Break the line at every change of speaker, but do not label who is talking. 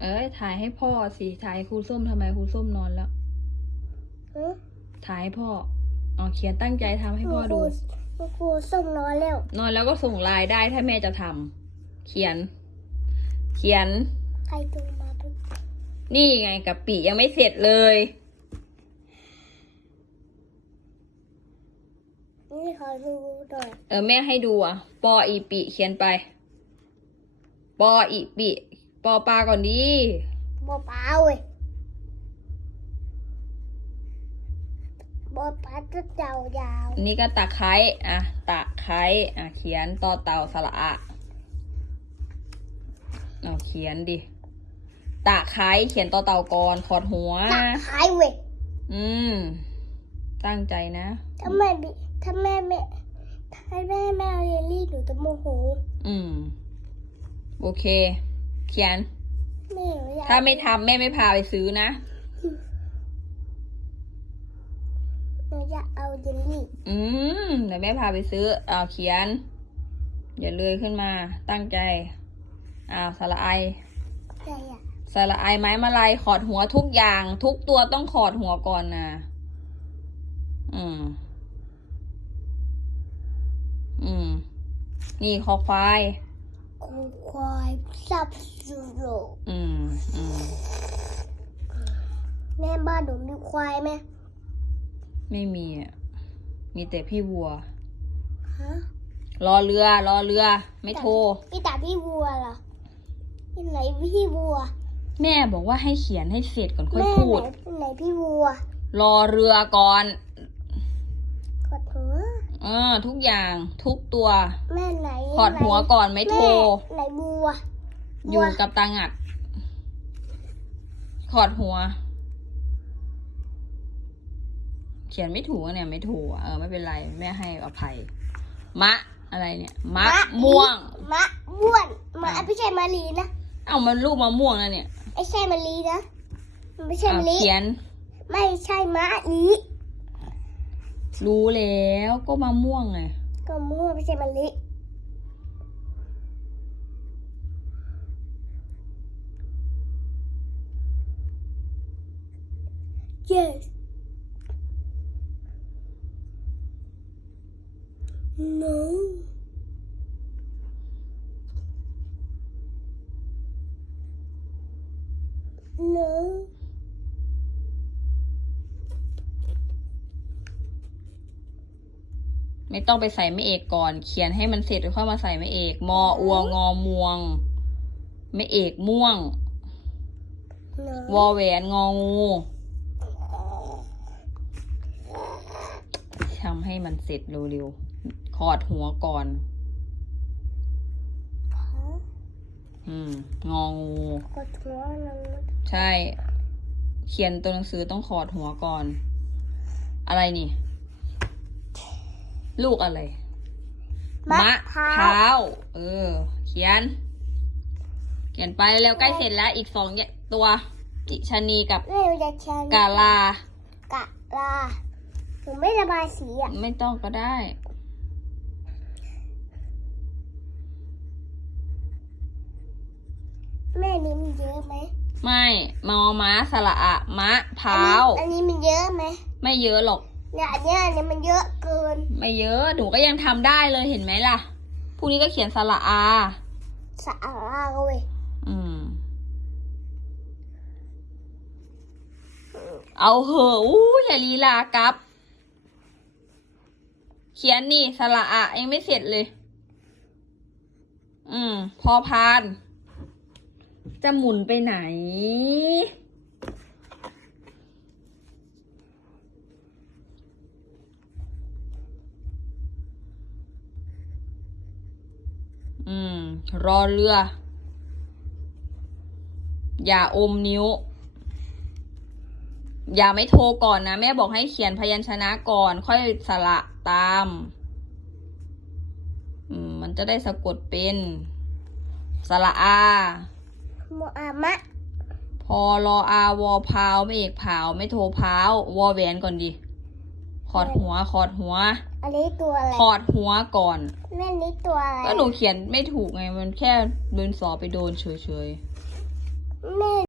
เอ้ยถ่ายให้พ่อสิถ่ายให้ครูส้มทำไมครูส้มนอนแล้ว
ฮะ
ถ่ายให้พ่ออ๋อเขียนตั้งใจทำให้พ่อดู
คุณครูส่งนอนแล้ว
นอนแล้วก็ส่งไลน์ได้ถ้าแม่จะทำเขียน เขียน
ใครโทรมาปุ๊บ
นี่ไงกับปียังไม่เสร็จเลย
นี่ขอดูหน่อย
เออแม่ให้ดูอะ ปออีปีเขียนไป ปออีปี ปอปลาก่อนดี
บอปลาเว้ยบอปลาจะเจ้ายาว
อันนี้ก็ตะไคร้อะตะไคร้อะเขียนต่อเต่าสระอะเอาเขียนดิตะไคร้เขียนต่อเต่าก่อนขอดหัว
ตะไคร้เว้ย
อืม ตั้งใจนะ
ถ้าแม่บิถ้าแม่แม่ถ้าแม่แม่เอาเยลลี่หนูจะโมโห
อืม โอเค เขียน
แม่หนูอยาก
ถ้าไม่ทำแม่ไม่พาไปซื้อนะ
หนูอยากเอาเยลลี่
อืมเดี๋ยวแม่พาไปซื้อเอาเขียน อย่าเลยขึ้นมา ตั้งใจอ้าวสระไอ
ใช่อะ
สระไอไม้มาลายขอดหัวทุกอย่าง ทุกตัวต้องขอดหัวก่อนนะอืม อืม นี่คอควาย
ครูควายสับสุโร
อืมอืม
แม่บ้านหนูมีควายไหม
ไม่มีอะ มีแต่พี่วัว
ฮะ
รอเรือ รอเรือ ไม่โทร
พี่ตาพี่วัวเหรอที่ไหนพี่วัว
แม่บอกว่าให้เขียนให้เสร็จก่อนค่อย
แม่
พูด
ไหนไหนพี่วัว
รอเรือก่อน
ขอดหัว
เออทุกอย่างทุกตัว
แม่ไหน
ขอดหัวก่อนไม่โทร
แม่ไหนวัว
อยู่กับตางัด ขอดหัว เขียนไม่ถูกอะเนี่ยไม่ถูกอะเออไม่เป็นไรแม่ให้อภัย มะอะไรเนี่ย มะม่วง
มะม่วนมะ
อะ
ไม่ใช่มะลีนะ
เอ้ามันลูกมะม่วงแล้วเนี่ย
ไม่ใช่มะลีนะมันไม่ใช่
อะ
มะลี
เขียน
ไม่ใช่มะลี
รู้แล้วก็มะม่วงไง
ก็ม่วงไม่ใช่มะลิเ yes no
ไม่ต้องไปใส่ไม่เอกก่อน เขียนให้มันเสร็จแล้วค่อยมาใส่ไม่เอก มออัวงอมวง ไม่เอกม่วง
no
วอแหวนงองูทำให้มันเสร็จเร็วๆขอดหัวก่อน อืม งองู
กดหัวมัน
ใช่ เขียนตัวหนังสือต้องขอดหัวก่อน อะไรนี่ ลูกอะไร
มะพร้าว
วเออ เขียน เขียนไปแล้วใกล้เสร็จแล้วอีกสองตัวอิชะนีกับ
แม่หนูจะแชร์
กาลา
กะลาหนูไม่ระบายสีอะ
ไม่ต้องก็ได้
แม่นี้มันเยอะไหม
ไม่มอม้าสระอะ มะพร้าว
อันนี้อันนี้มันเยอะไหม
ไม่เยอะหรอก
เนี่ยอันเนี้ยอันนี้มันเยอะเกิน
ไม่เยอะหนูก็ยังทำได้เลยเห็นไหมล่ะพรุ่งนี้ก็เขียนสระอา
สะอาดเว้ย
อืม เอาเหอะอู้อย่าลีลากับ เขียนนี่สระอะยังไม่เสร็จเลย อืม พอพาน จะหมุนไปไหน อืม รอเรือ อย่าอมนิ้ว อย่าไม่โทรก่อนนะ แม่บอกให้เขียนพยัญชนะก่อน ค่อยสระตาม อืม มันจะได้สะกดเป็น สระอา
โมอามะ
พอรออาวอพาวไม่เอกพาวไม่โทรพาววอแหวนก่อนดิขอดหัวขอดหัว
อันนี้ตัวอะไร
ขอดหัวก่อน
แม่นี้ตัวอะไร
ก็หนูเขียนไม่ถูกไง มันแค่เดินสอไปโดนเฉย
แม่